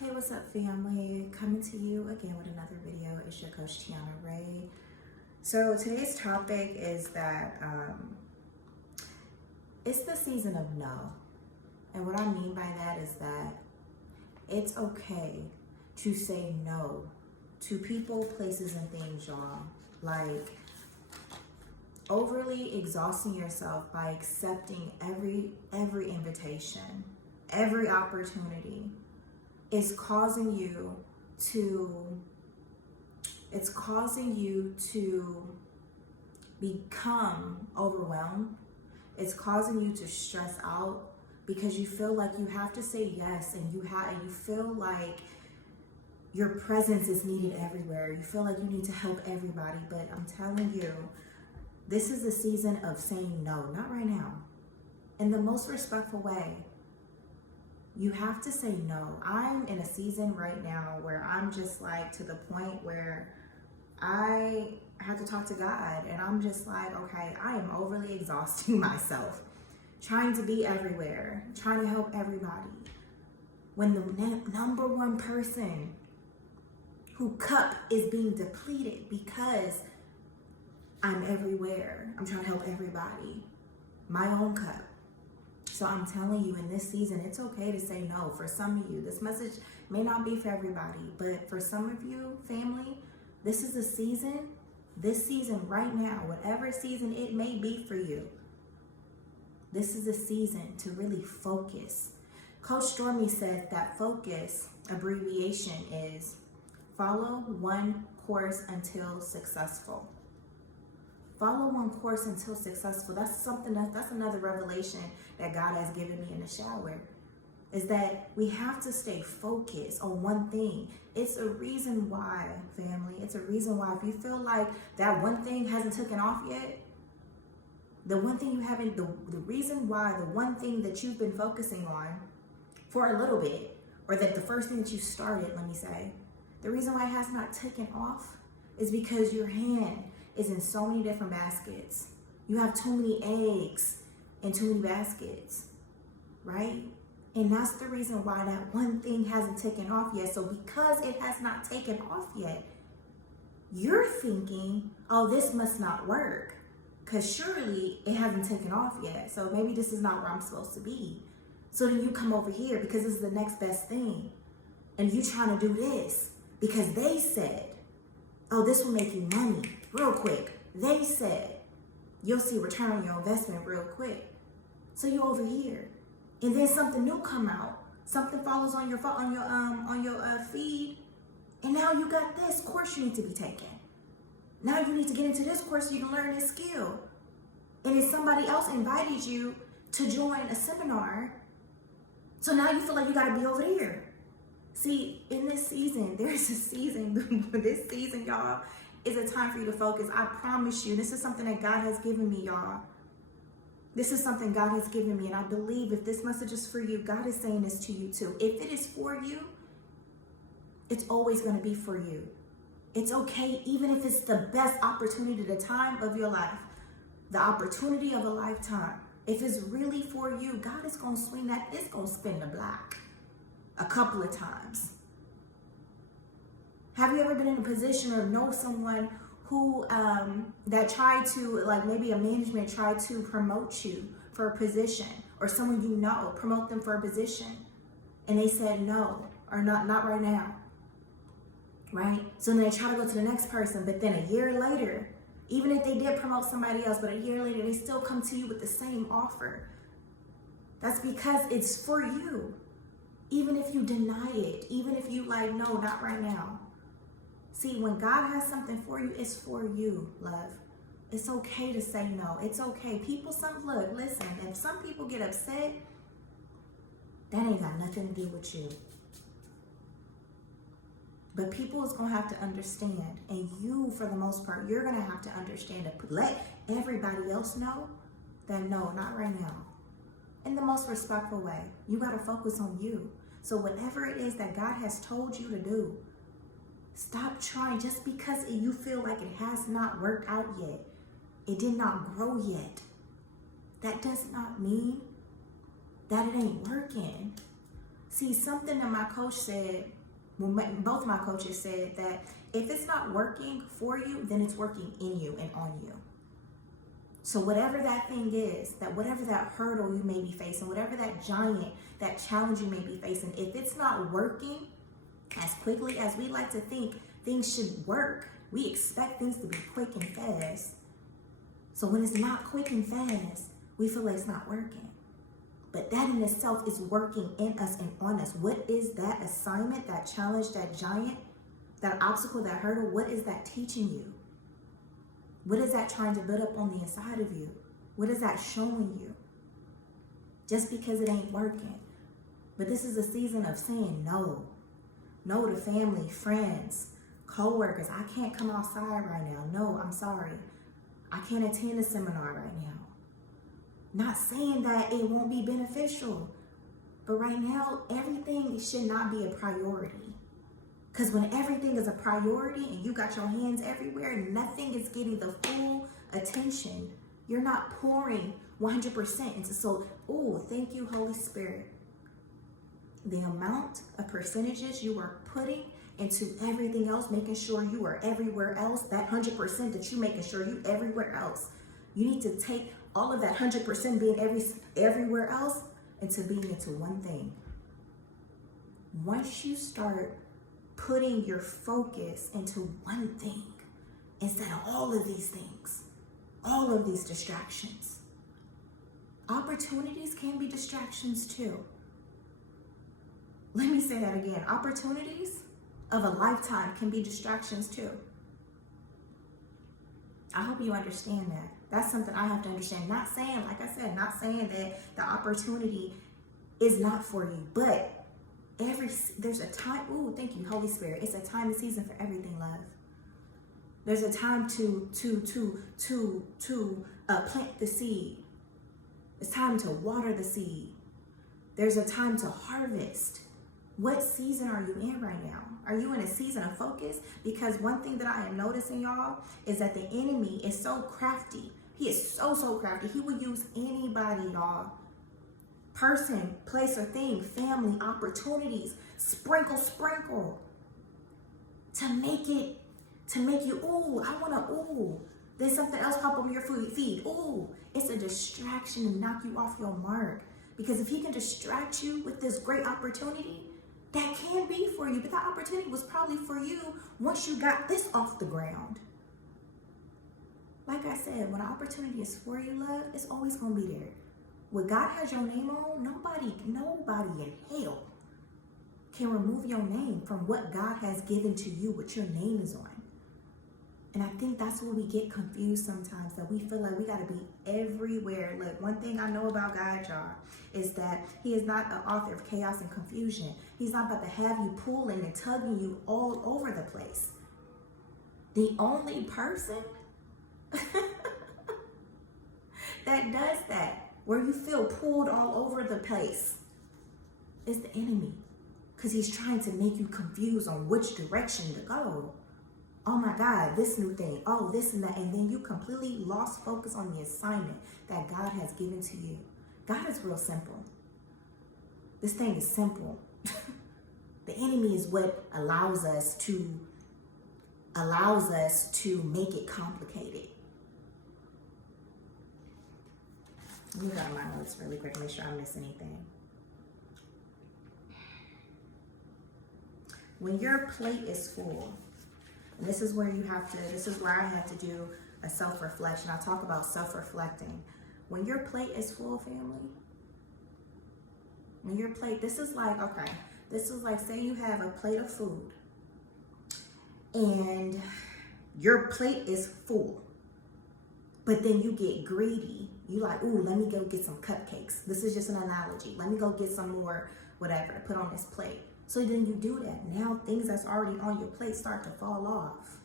Hey, what's up, family? Coming to you again with another video. It's your coach, tianiarae. So today's topic is that it's the season of no. And what I mean by that is that it's okay to say no to people, places, and things, y'all. Like overly exhausting yourself by accepting every invitation, every opportunity is causing you to become overwhelmed. It's causing you to stress out because you feel like you have to say yes, and you feel like your presence is needed everywhere. You feel like you need to help everybody, but I'm telling you, this is a season of saying no, not right now. In the most respectful way. You have to say no. I'm in a season right now where I'm just like to the point where I have to talk to God, and I'm just like, okay, I am overly exhausting myself, trying to be everywhere, trying to help everybody. When the number one person whose cup is being depleted because I'm everywhere, I'm trying to help everybody, my own cup. So I'm telling you, in this season, it's okay to say no. For some of you, this message may not be for everybody, but for some of you, family, this is a season, this season right now, whatever season it may be for you, this is a season to really focus. Coach Stormy said that FOCUS abbreviation is follow one course until successful. Follow one course until successful. That's another revelation that God has given me in the shower, is that we have to stay focused on one thing. It's a reason why, family. It's a reason why if you feel like that one thing hasn't taken off yet, the reason why the one thing that you've been focusing on for a little bit, or that the first thing that you started, let me say, the reason why it has not taken off is because your hand is in so many different baskets. You have too many eggs in too many baskets, right? And that's the reason why that one thing hasn't taken off yet. So because it has not taken off yet, you're thinking, oh, this must not work, because surely it hasn't taken off yet. So maybe this is not where I'm supposed to be. So then you come over here because this is the next best thing. And you trying to do this because they said, oh, this will make you money real quick. They said you'll see return on your investment real quick. So you over here, and then something new come out, something follows on your feed, and now you got this course you need to be taking. Now you need to get into this course so you can learn this skill. And then somebody else invited you to join a seminar, so now you feel like you got to be over here. See, in this season, there's a season. This season, y'all, is a time for you to focus. I promise you, this is something that God has given me, y'all. This is something God has given me, and I believe if this message is for you, God is saying this to you too. If it is for you, it's always going to be for you. It's okay, even if it's the best opportunity, the time of your life, the opportunity of a lifetime. If it's really for you, God is going to swing that. It's going to spin the block a couple of times. Have you ever been in a position or know someone who that tried to, like maybe a management tried to promote you for a position, or someone you know, promote them for a position, and they said no, or not right now, right? So then they try to go to the next person, but then a year later, even if they did promote somebody else, but a year later, they still come to you with the same offer. That's because it's for you. Even if you deny it, even if you like, no, not right now. See, when God has something for you, it's for you, love. It's okay to say no. It's okay. Listen, if some people get upset, that ain't got nothing to do with you. But people is going to have to understand, and you, for the most part, you're going to have to understand to let everybody else know that no, not right now. In the most respectful way. You got to focus on you. So whatever it is that God has told you to do, stop trying just because you feel like it has not worked out yet. It did not grow yet. That does not mean that it ain't working. See, something that my coach said, well, both my coaches said that if it's not working for you, then it's working in you and on you. So whatever that thing is, that whatever that hurdle you may be facing, whatever that giant, that challenge you may be facing, if it's not working as quickly as we like to think things should work, we expect things to be quick and fast. So when it's not quick and fast, we feel like it's not working. But that in itself is working in us and on us. What is that assignment, that challenge, that giant, that obstacle, that hurdle? What is that teaching you? What is that trying to build up on the inside of you? What is that showing you? Just because it ain't working. But this is a season of saying no. No to family, friends, co-workers. I can't come outside right now. No, I'm sorry. I can't attend a seminar right now. Not saying that it won't be beneficial. But right now, everything should not be a priority. Because when everything is a priority and you got your hands everywhere and nothing is getting the full attention, you're not pouring 100% into. So, thank you, Holy Spirit. The amount of percentages you are putting into everything else, making sure you are everywhere else, that 100% that you making sure you everywhere else. You need to take all of that 100% being everywhere else into being into one thing. Once you start putting your focus into one thing instead of all of these things, all of these distractions. Opportunities can be distractions too. Let me say that again. Opportunities of a lifetime can be distractions too. I hope you understand that. That's something I have to understand. Not saying, like I said, not saying that the opportunity is not for you, but there's a time. Thank you, Holy Spirit. It's a time and season for everything, love. There's a time to plant the seed. It's time to water the seed. There's a time to harvest. What season are you in right now? Are you in a season of focus? Because one thing that I am noticing, y'all, is that the enemy is so crafty. He is so crafty. He will use anybody, y'all. Person, place, or thing, family, opportunities, sprinkle, to make you, I want to, then something else pop up on your feed. It's a distraction to knock you off your mark. Because if he can distract you with this great opportunity, that can be for you, but that opportunity was probably for you once you got this off the ground. Like I said, when an opportunity is for you, love, it's always going to be there. What God has your name on, nobody in hell can remove your name from what God has given to you, what your name is on. And I think that's where we get confused sometimes, that we feel like we got to be everywhere. Like, one thing I know about God, y'all, is that he is not an author of chaos and confusion. He's not about to have you pulling and tugging you all over the place. The only person that does that, where you feel pulled all over the place, is the enemy. Because he's trying to make you confused on which direction to go. Oh my God, this new thing, this and that. And then you completely lost focus on the assignment that God has given to you. God is real simple. This thing is simple. The enemy is what allows us to make it complicated. Let me grab my notes really quick, make sure I don't miss anything. When your plate is full, and this is where I have to do a self-reflection. I talk about self-reflecting. When your plate is full, family, this is like, say you have a plate of food and your plate is full, but then you get greedy. You like, let me go get some cupcakes. This is just an analogy. Let me go get some more, whatever, to put on this plate. So then you do that. Now things that's already on your plate start to fall off.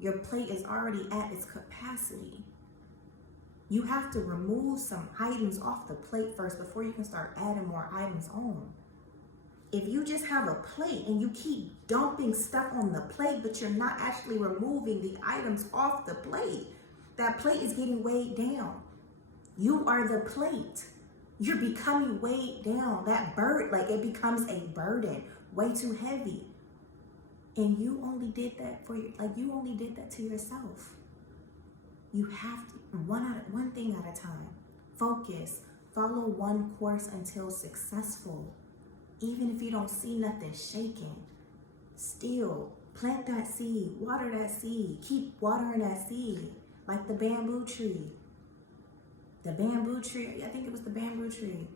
Your plate is already at its capacity. You have to remove some items off the plate first before you can start adding more items on. If you just have a plate and you keep dumping stuff on the plate, but you're not actually removing the items off the plate, that plate is getting weighed down. You are the plate. You're becoming weighed down. That bird, like it becomes a burden, way too heavy. And you only did that you only did that to yourself. You have to, one thing at a time. Focus. Follow one course until successful. Even if you don't see nothing shaking, still plant that seed, water that seed, keep watering that seed, like the bamboo tree. The bamboo tree, I think it was the bamboo tree.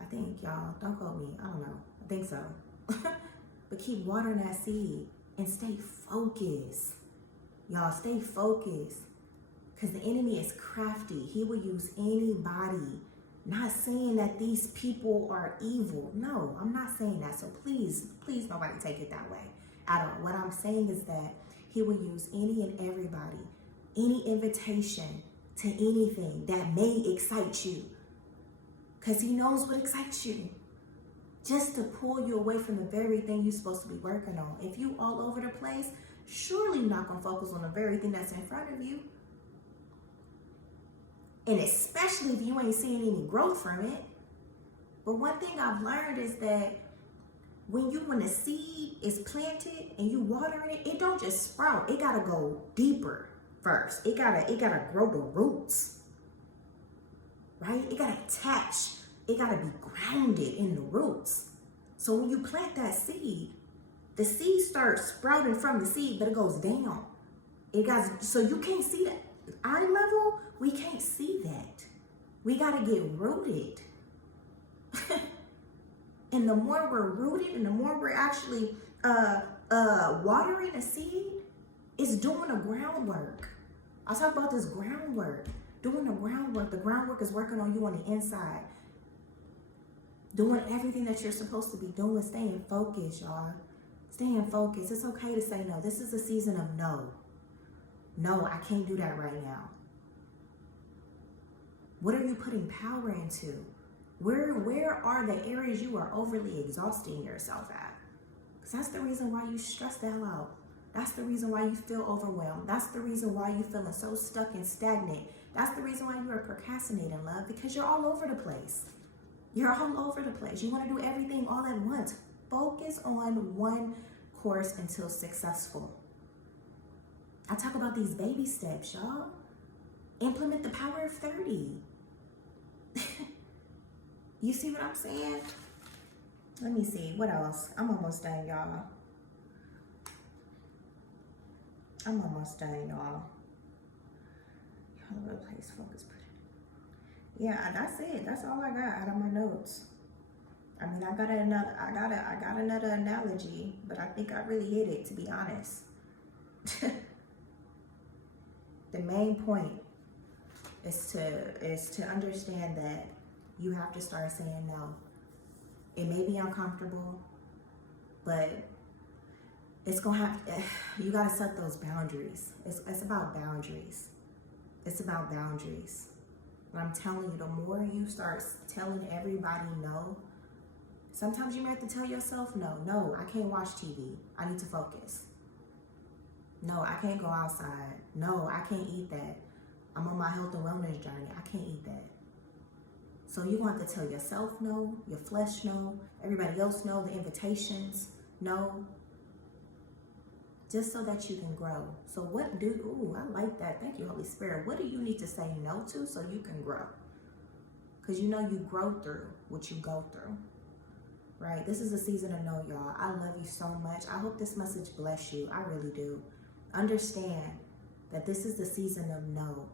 I think, y'all, don't quote me, I don't know, I think so. But keep watering that seed and stay focused. Y'all, stay focused. Because the enemy is crafty. He will use anybody. Not saying that these people are evil. No, I'm not saying that. So please nobody take it that way at all. What I'm saying is that he will use any and everybody, any invitation to anything that may excite you. Because he knows what excites you. Just to pull you away from the very thing you're supposed to be working on. If you all over the place, surely you're not going to focus on the very thing that's in front of you. And especially if you ain't seeing any growth from it. But one thing I've learned is that when the seed is planted and you watering it, it don't just sprout. It gotta go deeper first. It gotta grow the roots. Right? It gotta attach. It gotta be grounded in the roots. So when you plant that seed, the seed starts sprouting from the seed, but it goes down. So you can't see that. Eye level, we can't see that. We got to get rooted. And the more we're rooted and the more we're actually watering a seed, it's doing the groundwork. I'll talk about this groundwork. Doing the groundwork. The groundwork is working on you on the inside. Doing everything that you're supposed to be doing. Staying focused, y'all. Staying focused. It's okay to say no. This is a season of no. No, I can't do that right now. What are you putting power into? Where are the areas you are overly exhausting yourself at? Because that's the reason why you stress the hell out. That's the reason why you feel overwhelmed. That's the reason why you're feeling so stuck and stagnant. That's the reason why you are procrastinating, love, because you're all over the place. You're all over the place. You want to do everything all at once. Focus on one course until successful. I talk about these baby steps, y'all. Implement the power of 30. You see what I'm saying? Let me see. What else? I'm almost done, y'all. I'm almost done, y'all. All over the place. Focus. Yeah, that's it. That's all I got out of my notes. I mean, I got another analogy, but I think I really hit it, to be honest. The main point is to understand that you have to start saying no. It may be uncomfortable, but it's gonna have. You gotta set those boundaries. It's about boundaries. It's about boundaries. But I'm telling you, the more you start telling everybody no, sometimes you might have to tell yourself no, I can't watch TV. I need to focus. No, I can't go outside. No, I can't eat that. I'm on my health and wellness journey. I can't eat that. So you're going to have to tell yourself no, your flesh no, everybody else no, the invitations no, just so that you can grow. So I like that. Thank you, Holy Spirit. What do you need to say no to so you can grow? Because you know you grow through what you go through, right? This is a season of no, y'all. I love you so much. I hope this message bless you. I really do. Understand that this is the season of no.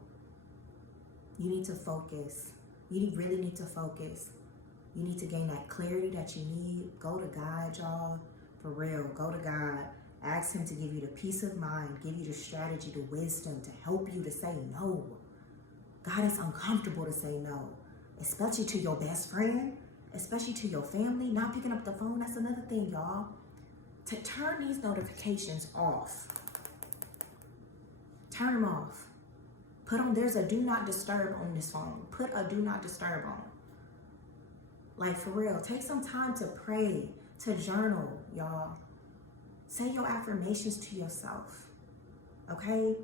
You need to focus. You really need to focus. You need to gain that clarity that you need. Go to God, y'all. For real, go to God. Ask him to give you the peace of mind, give you the strategy, the wisdom to help you to say no. God, is uncomfortable to say no, especially to your best friend, especially to your family. Not picking up the phone, that's another thing, y'all. To turn these notifications off. Turn them off. There's a do not disturb on this phone. Put a do not disturb on. Like, for real, take some time to pray, to journal, y'all. Say your affirmations to yourself, okay?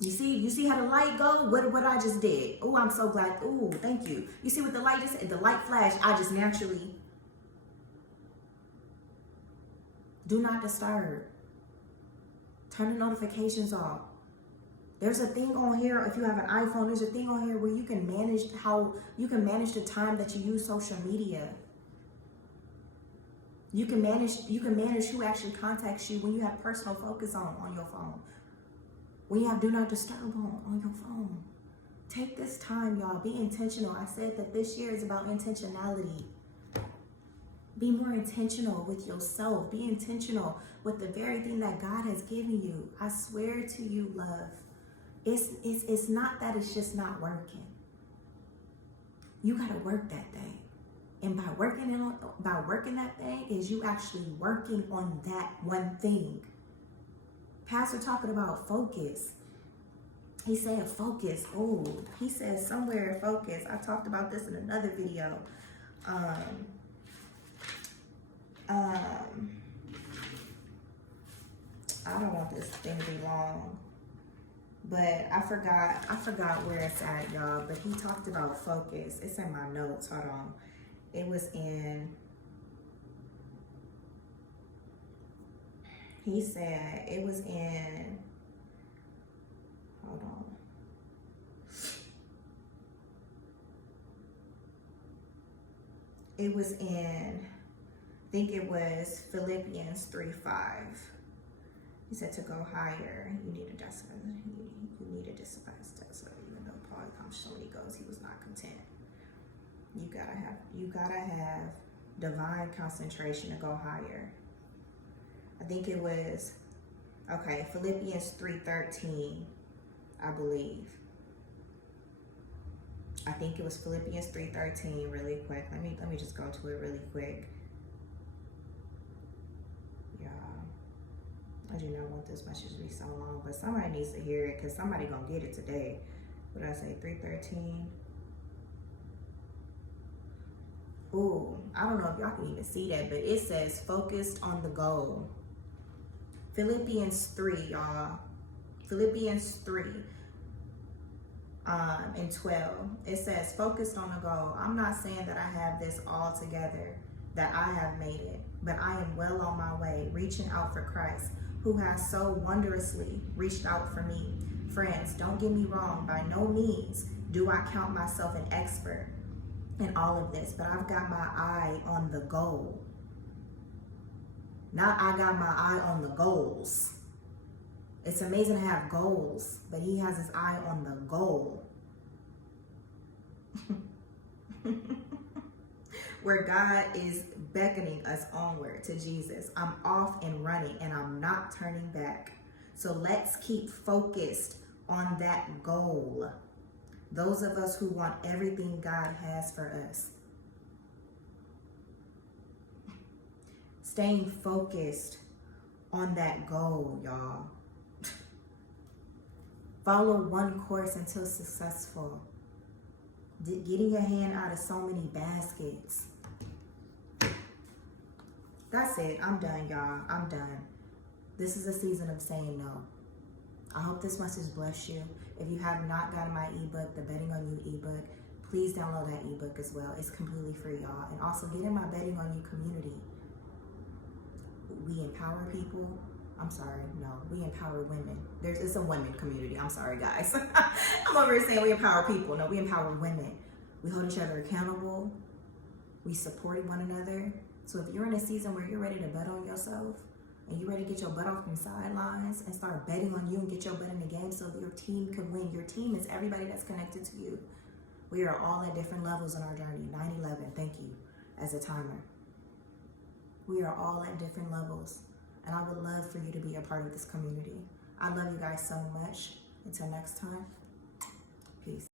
You see how the light go? What I just did. Oh, I'm so glad. Oh, thank you. You see what the light just, the light flash, I just naturally do not disturb. Turn the notifications off. There's a thing on here, if you have an iPhone, there's a thing on here where you can manage the time that you use social media. You can manage who actually contacts you when you have personal focus on your phone. When you have do not disturb on your phone. Take this time, y'all. Be intentional. I said that this year is about intentionality. Be more intentional with yourself. Be intentional with the very thing that God has given you. I swear to you, love. It's not that it's just not working. You gotta work that thing. And by working that thing is you actually working on that one thing. Pastor talking about focus. He said focus. Oh, he said somewhere focus. I talked about this in another video. I don't want this thing to be long, but I forgot where it's at, y'all. But he talked about focus. It's in my notes. Hold on. It was in. He said it was in. Hold on. It was in. I think it was Philippians 3:5. He said to go higher, you need a discipline. You need a discipline. So even though Paul accomplished so many goals, he was not content. You gotta have divine concentration to go higher. I think it was Philippians 3:13, I believe. I think it was Philippians 3:13. Really quick. Let me just go to it really quick. I do not want this message to be so long, but somebody needs to hear it because somebody gonna get it today. What did I say? 3:13. Ooh, I don't know if y'all can even see that, but it says focused on the goal. Philippians 3, y'all. Philippians 3 and 12. It says focused on the goal. I'm not saying that I have this all together, that I have made it, but I am well on my way, reaching out for Christ, who has so wondrously reached out for me. Friends, don't get me wrong, by no means do I count myself an expert in all of this, but I've got my eye on the goal. Not I got my eye on the goals. It's amazing to have goals, but he has his eye on the goal. Where God is beckoning us onward to Jesus. I'm off and running and I'm not turning back. So let's keep focused on that goal. Those of us who want everything God has for us. Staying focused on that goal, y'all. Follow one course until successful. Getting your hand out of so many baskets. That's it. I'm done, y'all. I'm done. This is a season of saying no. I hope this message bless you. If you have not gotten my ebook, the Betting on You ebook, please download that ebook as well. It's completely free, y'all. And also get in my Betting on You community. We empower people. We empower women. It's a women community. I'm sorry, guys. I'm over here saying we empower people. No, we empower women. We hold each other accountable. We support one another. So if you're in a season where you're ready to bet on yourself and you're ready to get your butt off from sidelines and start betting on you and get your butt in the game so your team can win. Your team is everybody that's connected to you. We are all at different levels in our journey. 9/11, thank you, as a timer. We are all at different levels. And I would love for you to be a part of this community. I love you guys so much. Until next time, peace.